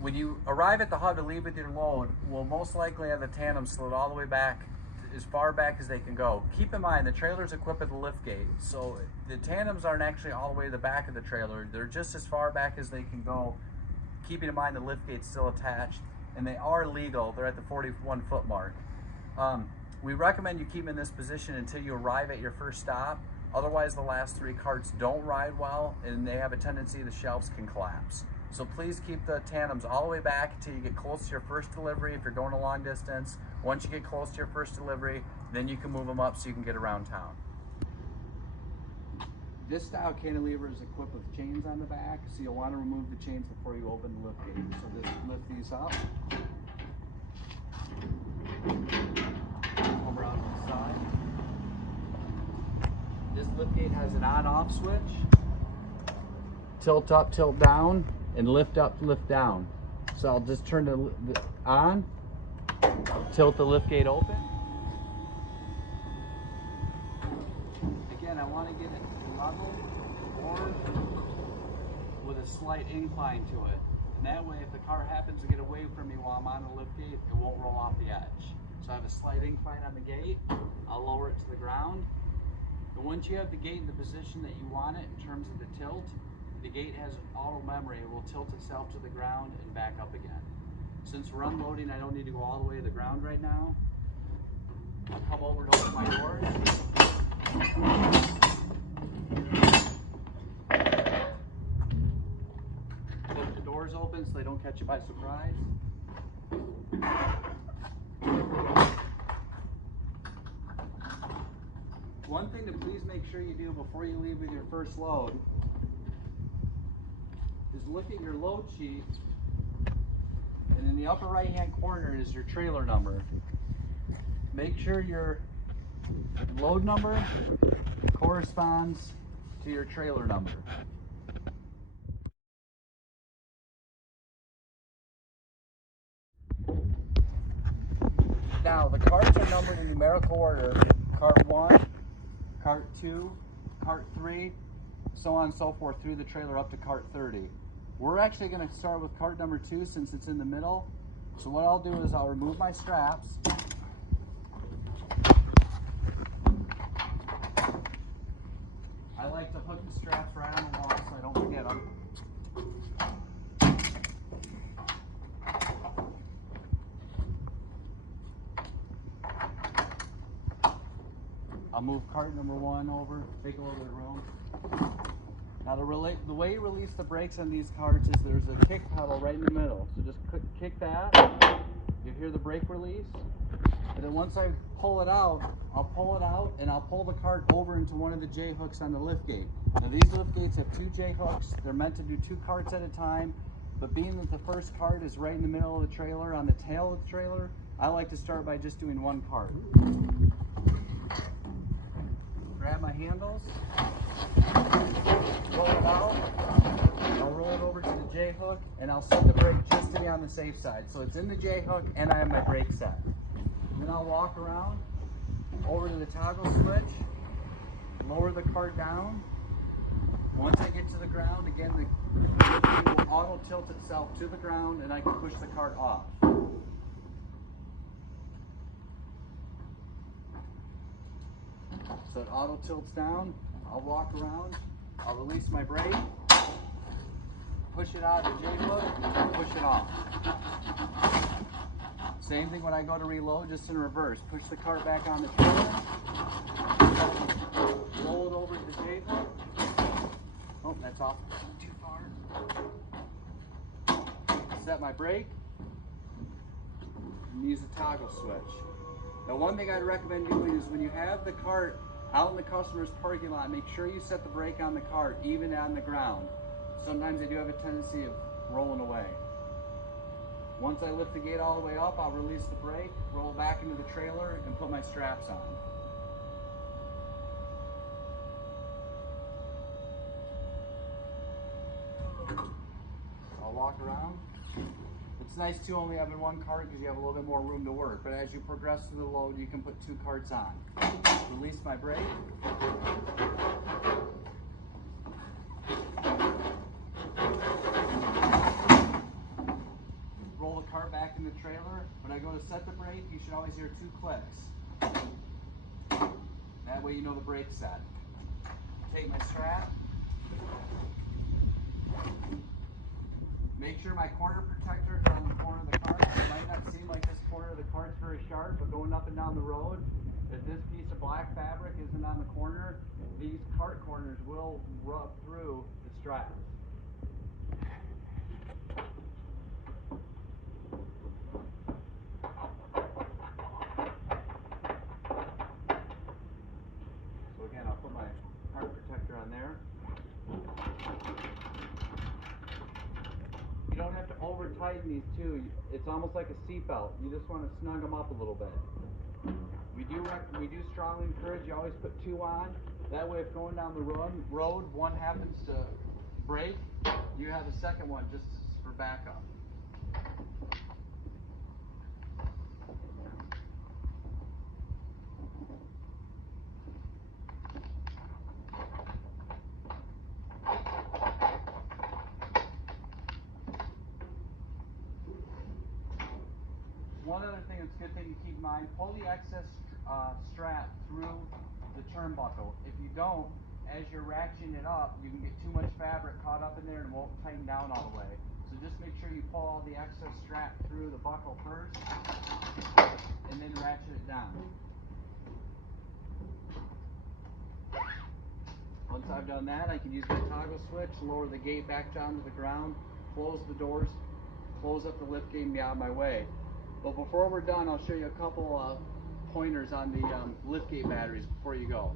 When you arrive at the hub to leave with your load, we'll most likely have the tandem slid all the way back, as far back as they can go. Keep in mind, the trailer's equipped with a liftgate, so the tandems aren't actually all the way to the back of the trailer. They're just as far back as they can go, keeping in mind the liftgate's still attached, and they are legal. They're at the 41-foot mark. We recommend you keep them in this position until you arrive at your first stop. Otherwise, the last 3 carts don't ride well, and they have a tendency the shelves can collapse. So please keep the tandems all the way back until you get close to your first delivery if you're going a long distance. Once you get close to your first delivery, then you can move them up so you can get around town. This style cantilever is equipped with chains on the back, so you'll want to remove the chains before you open the liftgate. So just lift these up. Over on the side. This liftgate has an on-off switch. Tilt up, tilt down, and lift up, lift down. So I'll just turn the on, tilt the liftgate open. Again, I want to get it level or with a slight incline to it. And that way, if the car happens to get away from me while I'm on the liftgate, it won't roll off the edge. So I have a slight incline on the gate. I'll lower it to the ground. And once you have the gate in the position that you want it in terms of the tilt, the gate has an auto memory. It will tilt itself to the ground and back up again. Since we're unloading, I don't need to go all the way to the ground right now. I'll come over to open my doors. Flip the doors open so they don't catch you by surprise. One thing to please make sure you do before you leave with your first load is look at your load sheet, and in the upper right hand corner is your trailer number. Make sure your load number corresponds to your trailer number. Now the carts are numbered in numerical order: cart 1, cart 2, cart 3, so on and so forth through the trailer up to cart 30. We're actually going to start with cart number 2 since it's in the middle. So what I'll do is I'll remove my straps. I like to hook the straps right on the wall so I don't forget them. I'll move cart number 1 over, take a little bit of room. Now the way you release the brakes on these carts is there's a kick pedal right in the middle. So just kick that, you hear the brake release. And then once I pull it out, I'll pull it out and I'll pull the cart over into one of the J hooks on the liftgate. Now these liftgates have 2 J hooks. They're meant to do 2 carts at a time, but being that the first cart is right in the middle of the trailer, on the tail of the trailer, I like to start by just doing 1 cart. Grab my handles, roll it out, I'll roll it over to the J hook, and I'll set the brake just to be on the safe side. So it's in the J hook and I have my brake set. Then I'll walk around over to the toggle switch, lower the cart down. Once I get to the ground, again, the liftgate will auto tilt itself to the ground and I can push the cart off. So it auto tilts down, I'll walk around, I'll release my brake, push it out of the J hook, and push it off. Same thing when I go to reload, just in reverse. Push the cart back on the trailer, roll it over to the J hook. Oh, that's off too far. Set my brake, and use the toggle switch. Now one thing I'd recommend doing is when you have the cart out in the customer's parking lot, make sure you set the brake on the cart, even on the ground. Sometimes they do have a tendency of rolling away. Once I lift the gate all the way up, I'll release the brake, roll back into the trailer, and put my straps on. I'll walk around. It's nice to only have in 1 cart because you have a little bit more room to work, but as you progress through the load, you can put 2 carts on. Release my brake. the trailer. When I go to set the brake, you should always hear 2 clicks. That way you know the brake's set. Take my strap. Make sure my corner protectors are on the corner of the cart. It might not seem like this corner of the cart's very sharp, but going up and down the road, if this piece of black fabric isn't on the corner, these cart corners will rub through the straps. So again, I'll put my cart protector on there. You don't have to over tighten these too. It's almost like a seatbelt. You just want to snug them up a little bit. We do strongly encourage you always put 2 on. That way if going down the road one happens to break, you have a second one just for backup. One other thing that's a good thing to keep in mind, pull the excess strap through the turnbuckle. If you don't, as you're ratcheting it up, you can get too much fabric caught up in there and it won't tighten down all the way. So just make sure you pull all the excess strap through the buckle first and then ratchet it down. Once I've done that, I can use my toggle switch, lower the gate back down to the ground, close the doors, close up the lift gate and be out of my way. But before we're done, I'll show you a couple pointers on the liftgate batteries before you go.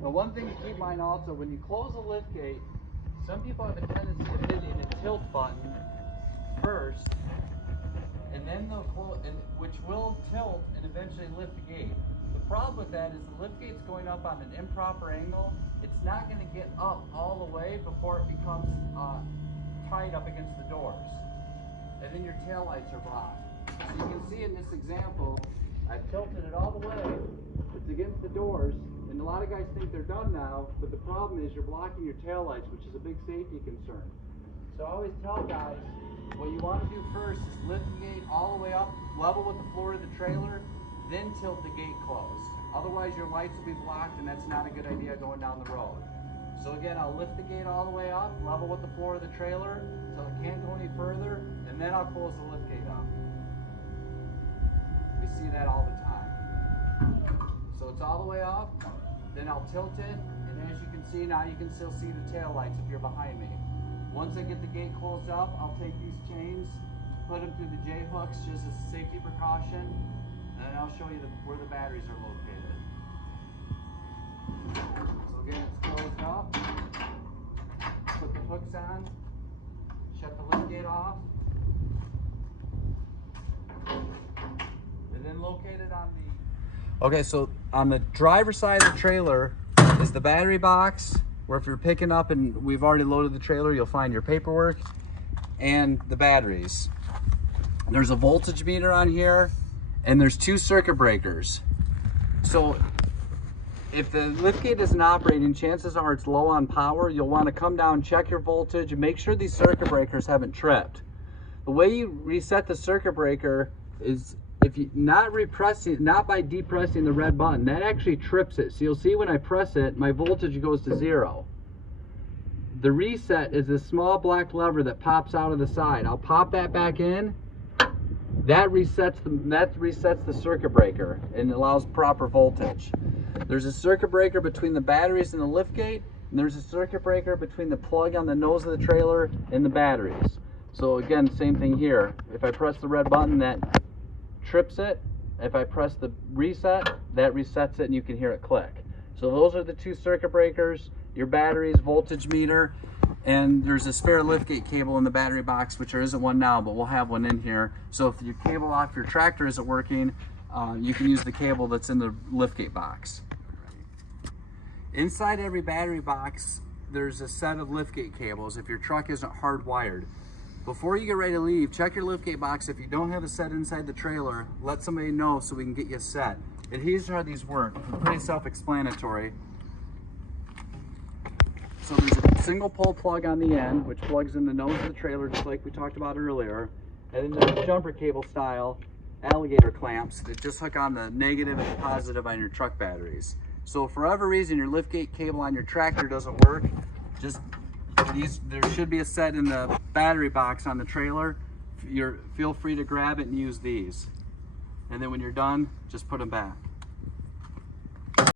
Now, one thing to keep in mind also, when you close a liftgate, some people have a tendency of hitting the tilt button first, and then they'll close, which will tilt and eventually lift the gate. The problem with that is the lift gate's going up on an improper angle. It's not going to get up all the way before it becomes tied up against the doors, and then your tail lights are blocked. So you can see in this example, I've tilted it all the way. It's against the doors. And a lot of guys think they're done now, but the problem is you're blocking your taillights, which is a big safety concern. So I always tell guys, what you want to do first is lift the gate all the way up, level with the floor of the trailer, then tilt the gate closed. Otherwise your lights will be blocked and that's not a good idea going down the road. So again, I'll lift the gate all the way up, level with the floor of the trailer, so it can't go any further, and then I'll close the lift gate up. We see that all the time. So it's all the way up. Then I'll tilt it, and as you can see now, you can still see the tail lights if you're behind me. Once I get the gate closed up, I'll take these chains, put them through the J-hooks just as a safety precaution, and then I'll show you where the batteries are located. So again, it's closed up. Put the hooks on, shut the lift gate off, and then locate it on the... Okay, so on the driver's side of the trailer is the battery box, where if you're picking up and we've already loaded the trailer, you'll find your paperwork and the batteries. There's a voltage meter on here, and there's 2 circuit breakers. So if the liftgate isn't operating, chances are it's low on power. You'll want to come down, check your voltage, and make sure these circuit breakers haven't tripped. The way you reset the circuit breaker is if you not by depressing the red button. That actually trips it. So you'll see when I press it, my voltage goes to 0. The reset is this small black lever that pops out of the side. I'll pop that back in. That resets the circuit breaker and allows proper voltage. There's a circuit breaker between the batteries and the liftgate, and there's a circuit breaker between the plug on the nose of the trailer and the batteries. So again, same thing here. If I press the red button, that trips it. If I press the reset, that resets it and you can hear it click. So those are the 2 circuit breakers, your batteries, voltage meter, and there's a spare liftgate cable in the battery box, which there isn't one now, but we'll have one in here. So if your cable off your tractor isn't working, you can use the cable that's in the liftgate box. Inside every battery box, there's a set of liftgate cables if your truck isn't hardwired. Before you get ready to leave, check your liftgate box. If you don't have a set inside the trailer, let somebody know so we can get you a set. And here's how these work. Pretty self-explanatory. So there's a single pole plug on the end, which plugs in the nose of the trailer, just like we talked about earlier. And then there's jumper cable style alligator clamps that just hook on the negative and the positive on your truck batteries. So if for whatever reason your liftgate cable on your tractor doesn't work, there should be a set in the battery box on the trailer. Feel free to grab it and use these. And then when you're done, just put them back.